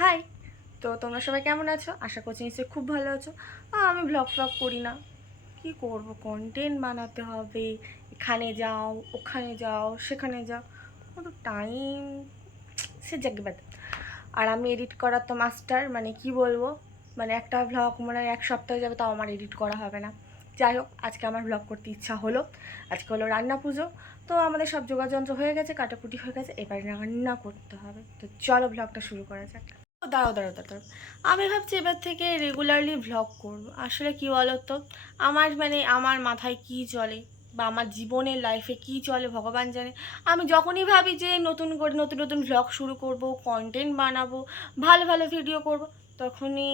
High. তো তোমরা সবাই কেমন আছো? আশা করছি নিশ্চয়ই খুব ভালো আছো। আমি ব্লগ করি না, কি করব, কন্টেন্ট বানাতে হবে, এখানে যাও ওখানে যাও সেখানে যাও, কত টাইম, সে যাকে বাদ। আর আমি এডিট করার তো মাস্টার, মানে কি বলবো, মানে একটা ভ্লগ মানে এক সপ্তাহ যাবে তাও আমার এডিট করা হবে না। যাই হোক, আজকে আমার ব্লগ করতে ইচ্ছা হলো। আজকে হলো রান্না পুজো, তো আমাদের সব যোগাযন্ত্র হয়ে গেছে, কাটাকুটি হয়ে গেছে, এবার রান্না করতে হবে। তো চলো ব্লগটা শুরু করা যাক। দাঁড়াও দাঁড়াও দাঁড়াও, আমি ভাবছি এবার থেকে রেগুলারলি ভ্লগ করব। আসলে কি বলো তো, আমার মাথায় কি চলে বা আমার জীবনের লাইফে কি চলে ভগবান জানে। আমি যখনই ভাবি যে নতুন করে নতুন নতুন ভ্লগ শুরু করব, কন্টেন্ট বানাবো, ভালো ভালো ভিডিও করব, তখনই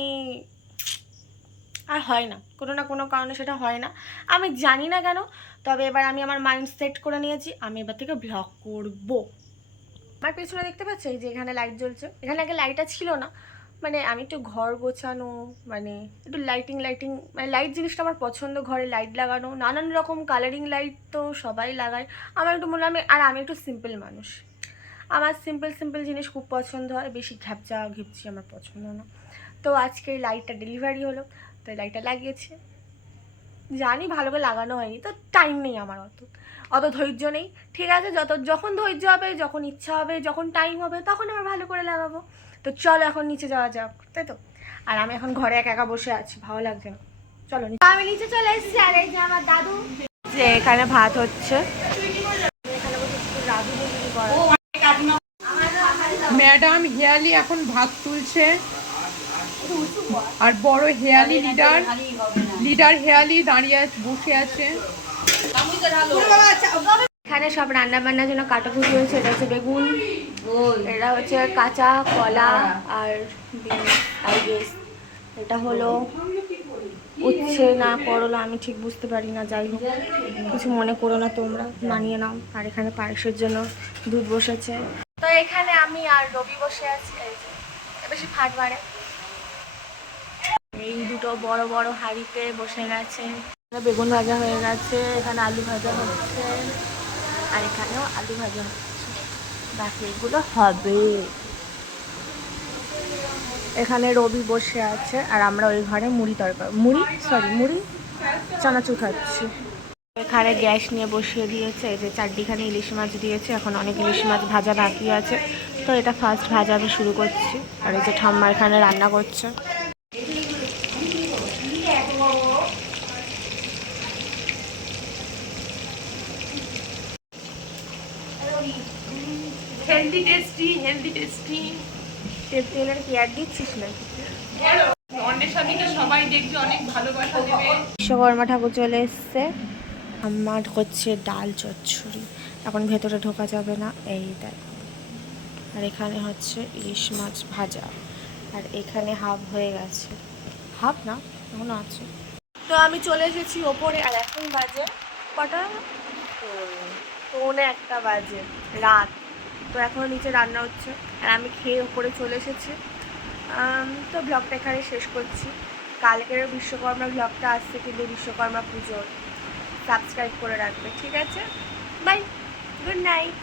আর হয় না, কোনো না কোনো কারণে সেটা হয় না। আমি জানি না কেন, তবে এবার আমি আমার মাইন্ড সেট করে নিয়েছি আমি এবার থেকে ভ্লগ করব। আমার পেছনে দেখতে পাচ্ছ এই যে এখানে লাইট জ্বলছে, এখানে আগে লাইটটা ছিল না। মানে আমি একটু ঘর গোছানো, মানে একটু লাইটিং লাইটিং, মানে লাইট জিনিসটা আমার পছন্দ, ঘরে লাইট লাগানো, নানান রকম কালারিং লাইট তো সবাই লাগায়। আমার একটু মনে হয় আমি একটু সিম্পল মানুষ, আমার সিম্পল সিম্পল জিনিস খুব পছন্দ হয়, বেশি ঘ্যাপচা ঘিপচি আমার পছন্দ না। তো আজকে এই লাইটটা ডেলিভারি হলো, তো এই লাইটটা লাগিয়েছে। জানি ভালো করে লাগানো হয়নি, তো টাইম নেই আমার অত, অত ধৈর্য নেই। ঠিক আছে, যখন ধৈর্য হবে, যখন ইচ্ছা হবে, যখন টাইম হবে, তখন আমার ভালো করে লাগাবো। তো চলো এখন নিচে যাওয়া যাক, তাই তো। আর আমি এখন ঘরে একা একা বসে আছি, ভালো লাগছে না। চলো আমি নিচে চলে এসেছি, আর এই যে আমার দাদু, যে এখানে ভাত হচ্ছে, এখানে বসে দাদু বসে করা। ম্যাডাম হেয়ালি এখন ভাত তুলছে, আর বড় হেয়ালি লিডার হেয়ালি দাঁড়িয়ে বসে আছে। এখানে সব রান্না বান্নার জন্য কাটাকুটি হয়েছে। এটা হচ্ছে বেগুন, এটা হচ্ছে কাঁচা কলা, আর আই গেস এটা হলো উচ্ছে না করলা, আমি ঠিক বুঝতে পারি না। যাই হোক, কিছু মনে করো না তোমরা, মানিয়ে নাও। আর এখানে পায়েসের জন্য দুধ বসেছে। তো এখানে আমি আর রবি বসে আছি, এই যে বেশি ফাট মারে। এই দুটো বড় বড় হাঁড়িতে বসে গেছে, বেগুন ভাজা হয়ে গেছে, এখানে আলু ভাজা হচ্ছে, আর এখানেও আলু ভাজা হচ্ছে, বাকি এগুলো হবে। এখানে রবি বসে আছে, আর আমরা ওই ঘরে মুড়ি চানাচুর খাচ্ছি। এখানে গ্যাস নিয়ে বসিয়ে দিয়েছে, এই যে চারদিখানে ইলিশ মাছ দিয়েছে, এখন অনেক ইলিশ মাছ ভাজা বাকি আছে। তো এটা ফার্স্ট ভাজা আমি শুরু করছি, আর এই যে ঠাম্মা এখানে রান্না করছে। Healthy tasty. তেলের কি অ্যাড দিচ্ছিস নাকি? অন্যের স্বামীকে সবাই দেখবে, অনেক ভালোবাসা দেবে। বিশ্বকর্মা ঠাকুর চলে এসছে, আমার হচ্ছে ডাল চচ্চড়ি, এখন ভেতরে ঢোকা যাবে না, এই দেখো। আর এখানে হচ্ছে ইলিশ মাছ ভাজা, আর এখানে হাফ হয়ে গেছে, হাফ না এখনো আছে। তো আমি চলে এসেছি ওপরে, আর এখন বাজে কটা, পৌনে একটা বাজে রাত। তো এখনও নিচে রান্না হচ্ছে, আর আমি খেয়ে ওপরে চলে এসেছি। তো ব্লগটা এখানে শেষ করছি। কালকের বিশ্বকর্মা ব্লগটা আসছে, কিন্তু বিশ্বকর্মা পুজোর। সাবস্ক্রাইব করে রাখবে, ঠিক আছে? Bye, good night.